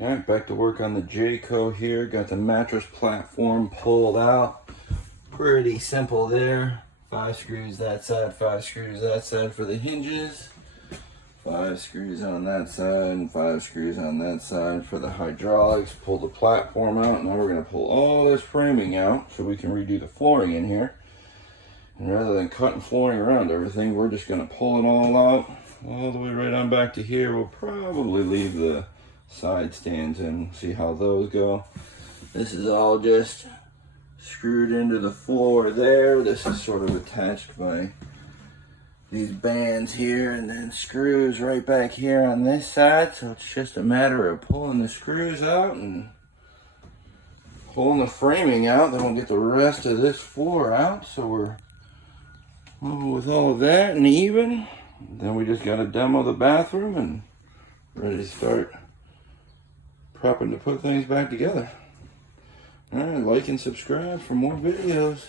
All right, back to work on the Jayco here. Got the mattress platform pulled out. Pretty simple there. 5 screws that side, 5 screws that side for the hinges. 5 screws on that side and 5 screws on that side for the hydraulics. Pull the platform out. Now we're going to pull all this framing out so we can redo the flooring in here. And rather than cutting flooring around everything, we're just going to pull it all out, all the way right on back to here. We'll probably leave the side stands in, see how those go. This is all just screwed into the floor there. This is sort of attached by these bands here, and then screws right back here on this side. So it's just a matter of pulling the screws out and pulling the framing out. Then we'll get the rest of this floor out. So we're with all of that and even. Then we just got to demo the bathroom and ready to start prepping to put things back together. All right, like and subscribe for more videos.